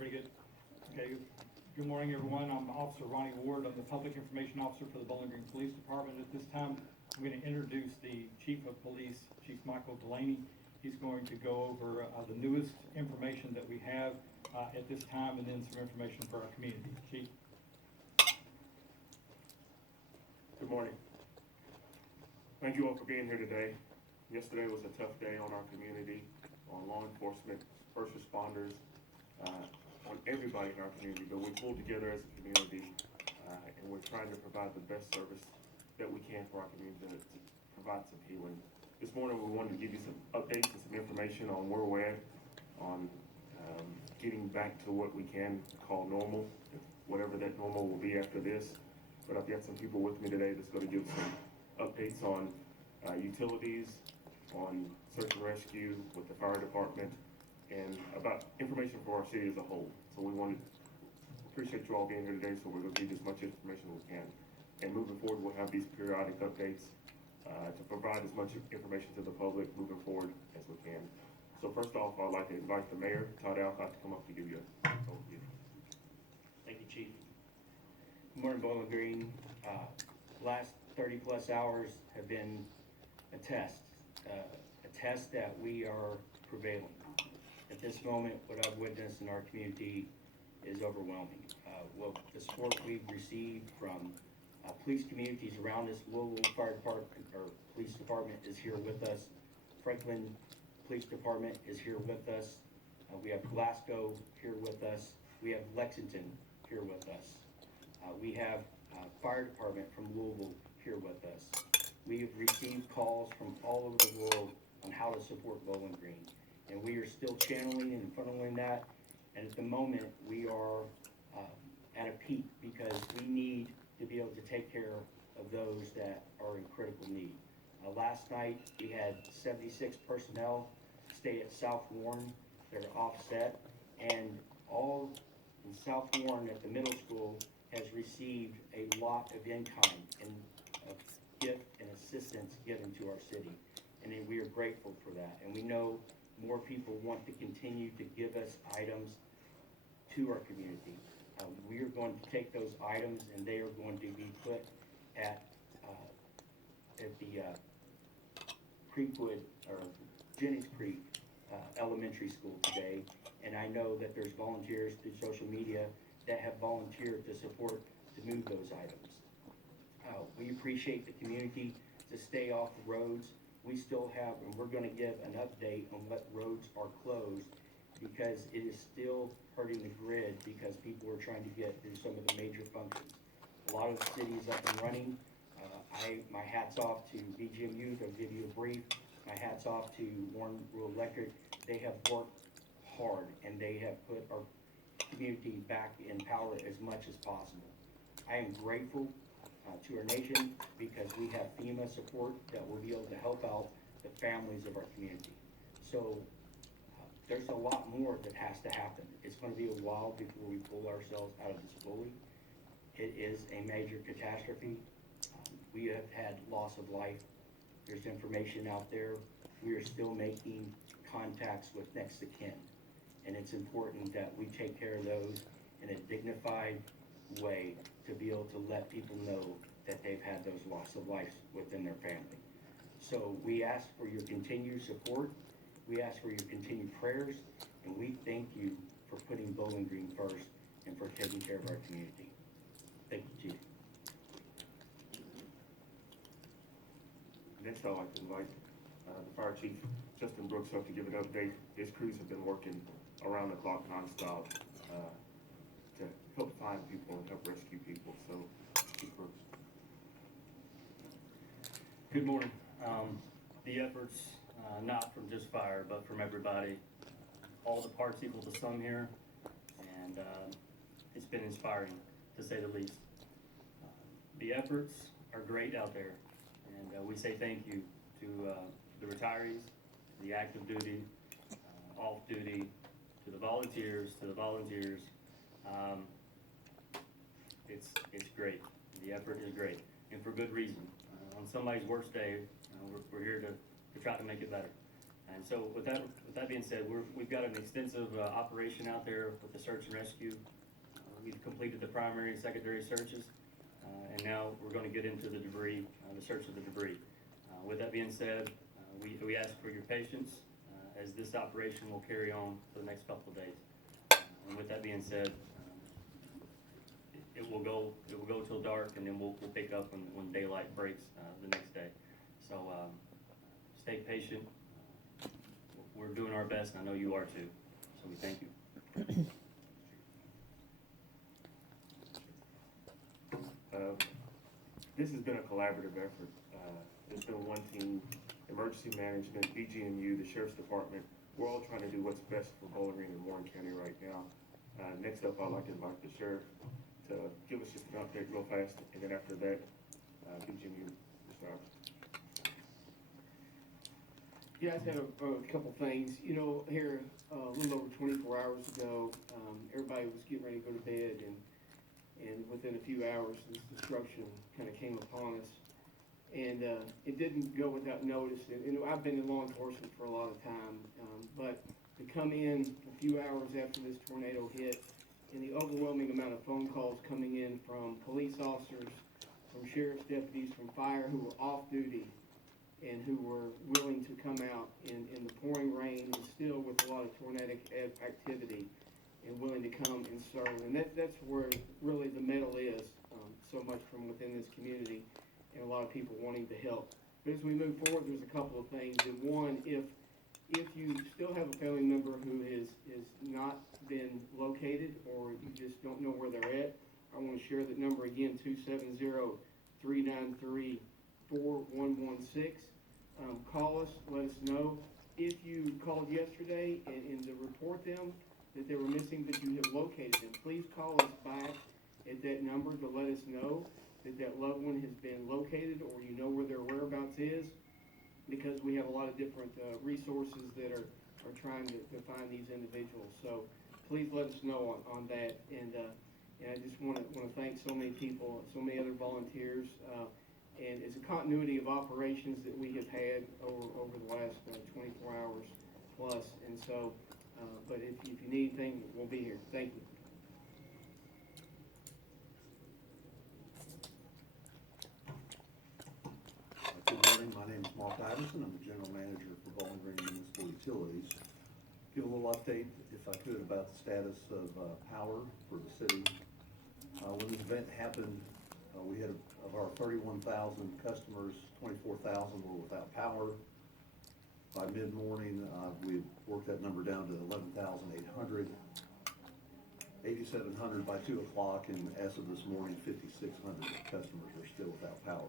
Everybody good? Okay. Good morning, everyone. I'm Officer Ronnie Ward. I'm the Public Information Officer for the Bowling Green Police Department. At this time, I'm going to introduce the Chief of Police, Chief Michael Delaney. He's going to go over the newest information that we have at this time, and then some information for our community. Chief. Good morning. Thank you all for being here today. Yesterday was a tough day on our community, on law enforcement, first responders, on everybody in our community, but we pulled together as a community and we're trying to provide the best service that we can for our community to provide some healing. This morning we wanted to give you some updates and some information on where we're at, on getting back to what we can call normal, whatever that normal will be after this. But I've got some people with me today that's going to give some updates on utilities, on search and rescue with the fire department, and about information for our city as a whole. So we appreciate you all being here today, so we're going to give you as much information as we can. And moving forward, we'll have these periodic updates to provide as much information to the public moving forward as we can. So first off, I'd like to invite the mayor, Todd Alcott, to come up to give you an overview. Thank you, Chief. Good morning, Bowling Green. Last 30 plus hours have been a test that we are prevailing. At this moment, what I've witnessed in our community is overwhelming. The support we've received from police communities around us, Louisville Fire Department or Police Department is here with us. Franklin Police Department is here with us. We have Glasgow here with us. We have Lexington here with us. We have Fire Department from Louisville here with us. We have received calls from all over the world on how to support Bowling Green. And we are still channeling and funneling that. And at the moment, we are at a peak because we need to be able to take care of those that are in critical need. Last night, we had 76 personnel stay at South Warren. They're offset. And all in South Warren at the middle school has received a lot of in-kind and gift and assistance given to our city. And we are grateful for that. And we know more people want to continue to give us items to our community. We are going to take those items and they are going to be put at the Creekwood or Jennings Creek Elementary School today. And I know that there's volunteers through social media that have volunteered to support to move those items. We appreciate the community to stay off the roads. We still have, and we're going to give an update on what roads are closed because it is still hurting the grid because people are trying to get through some of the major functions. A lot of the cities up and running. My hat's off to BGMU. They'll give you a brief. My hat's off to Warren Rural Electric. They have worked hard and they have put our community back in power as much as possible. I am grateful to our nation because we have FEMA support that will be able to help out the families of our community. So there's a lot more that has to happen. It's going to be a while before we pull ourselves out of this fully. It is a major catastrophe. We have had loss of life. There's information out there. We are still making contacts with next of kin. And it's important that we take care of those in a dignified way to be able to let people know that they've had those loss of life within their family. So we ask for your continued support. We ask for your continued prayers. And we thank you for putting Bowling Green first and for taking care of our community. Thank you, Chief. Next, I'd like to invite the Fire Chief, Justin Brooks, up to give an update. His crews have been working around the clock nonstop to help find people and help rescue people. So, Chief Brooks. Good morning. The efforts, not from just fire, but from everybody, all the parts equal to some here, and it's been inspiring, to say the least. The efforts are great out there, and we say thank you to the retirees, the active duty, off duty, to the volunteers, It's great. The effort is great, and for good reason. On somebody's worst day, we're here to try to make it better. And so with that being said, we've got an extensive operation out there with the search and rescue. We've completed the primary and secondary searches, and now we're going to get into the debris, the search of the debris. With that being said, we ask for your patience as this operation will carry on for the next couple of days. And with that being said, it will go till dark, and then we'll pick up when daylight breaks the next day. So stay patient. We're doing our best, and I know you are too. So we thank you. This has been a collaborative effort. There's been one team, emergency management, BGMU, the sheriff's department. We're all trying to do what's best for Bowling Green and Warren County right now. Next up, I'd like to invite the sheriff to give us just an update real fast, and then after that, BGMU, Mr. Iverson. Yeah, I just had a couple things. You know, here a little over 24 hours ago, everybody was getting ready to go to bed, and within a few hours, this destruction kind of came upon us. And it didn't go without notice. And I've been in law enforcement for a lot of time, but to come in a few hours after this tornado hit, and the overwhelming amount of phone calls coming in from police officers, from sheriff's deputies, from fire who were off duty, and who were willing to come out in the pouring rain and still with a lot of tornadic activity, and willing to come and serve. And that's where really the medal is, so much from within this community, and a lot of people wanting to help. But as we move forward, there's a couple of things. And one, if you still have a family member who is not been located, or you just don't know where they're at, I want to share that number again, 270-393-4116. Call us, let us know. If you called yesterday and to report them that they were missing, but you have located them, please call us back at that number to let us know that loved one has been located, or you know where their whereabouts is, because we have a lot of different resources that are trying to find these individuals. So please let us know on that. And I just want to thank so many people, so many other volunteers. And it's a continuity of operations that we have had over the last 24 hours plus. And so, but if you need anything, we'll be here. Thank you. Good morning, my name is Mark Iverson. I'm the General Manager for Bowling Green Municipal Utilities. Give a little update, if I could, about the status of power for the city. When the event happened, we had, of our 31,000 customers, 24,000 were without power. By mid-morning, we worked that number down to 11,800. 8,700 by 2 o'clock, and as of this morning, 5,600 customers are still without power.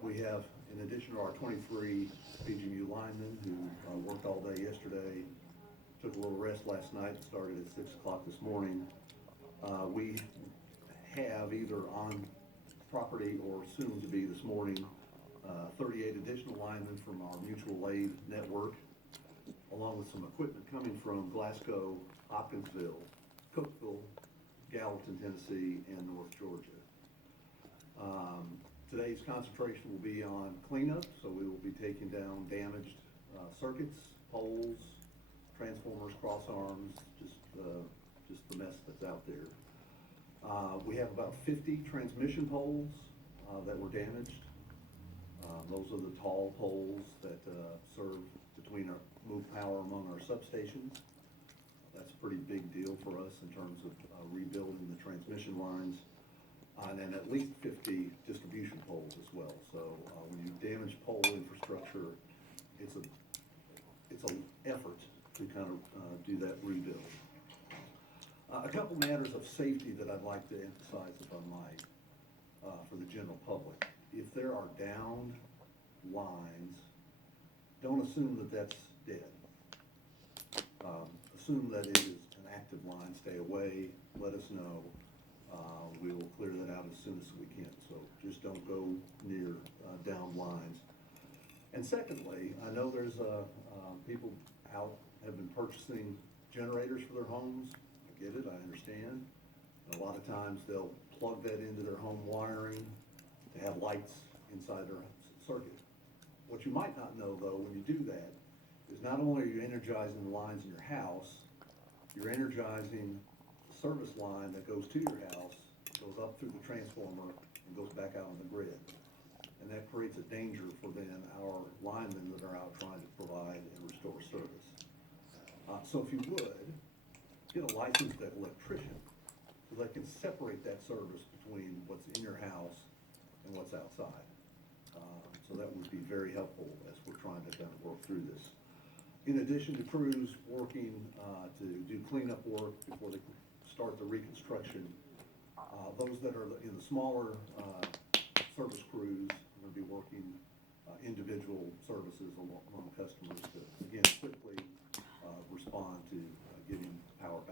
We have, in addition to our 23 BGMU linemen who worked all day yesterday, took a little rest last night, started at 6 o'clock this morning. We have either on property or soon to be this morning, 38 additional linemen from our mutual aid network, along with some equipment coming from Glasgow, Hopkinsville, Cookeville, Gallatin, Tennessee, and North Georgia. Today's concentration will be on cleanup, so we will be taking down damaged circuits, poles, transformers, cross arms, just the mess that's out there. We have about 50 transmission poles that were damaged. Those are the tall poles that serve move power among our substations. That's a pretty big deal for us in terms of rebuilding the transmission lines. And then at least 50 distribution poles as well. So when you damage pole infrastructure, it's an effort to kind of do that rebuild. A couple matters of safety that I'd like to emphasize, if I might, for the general public. If there are downed lines, don't assume that that's dead. Assume that it is an active line. Stay away. Let us know. We will clear that out as soon as we can. So just don't go near down lines. And secondly, I know there's people out have been purchasing generators for their homes. I get it, I understand. And a lot of times they'll plug that into their home wiring to have lights inside their circuit. What you might not know, though, when you do that, is not only are you energizing the lines in your house, you're energizing the service line that goes to your house, goes up through the transformer, and goes back out on the grid. And that creates a danger for then our linemen that are out trying to provide and restore service. So if you would, get a licensed electrician, so they can separate that service between what's in your house and what's outside. So that would be very helpful as we're trying to kind of work through this. In addition to crews working to do cleanup work before they start the reconstruction, those that are in the smaller service crews are going to be working individual services among customers to, again, quickly respond to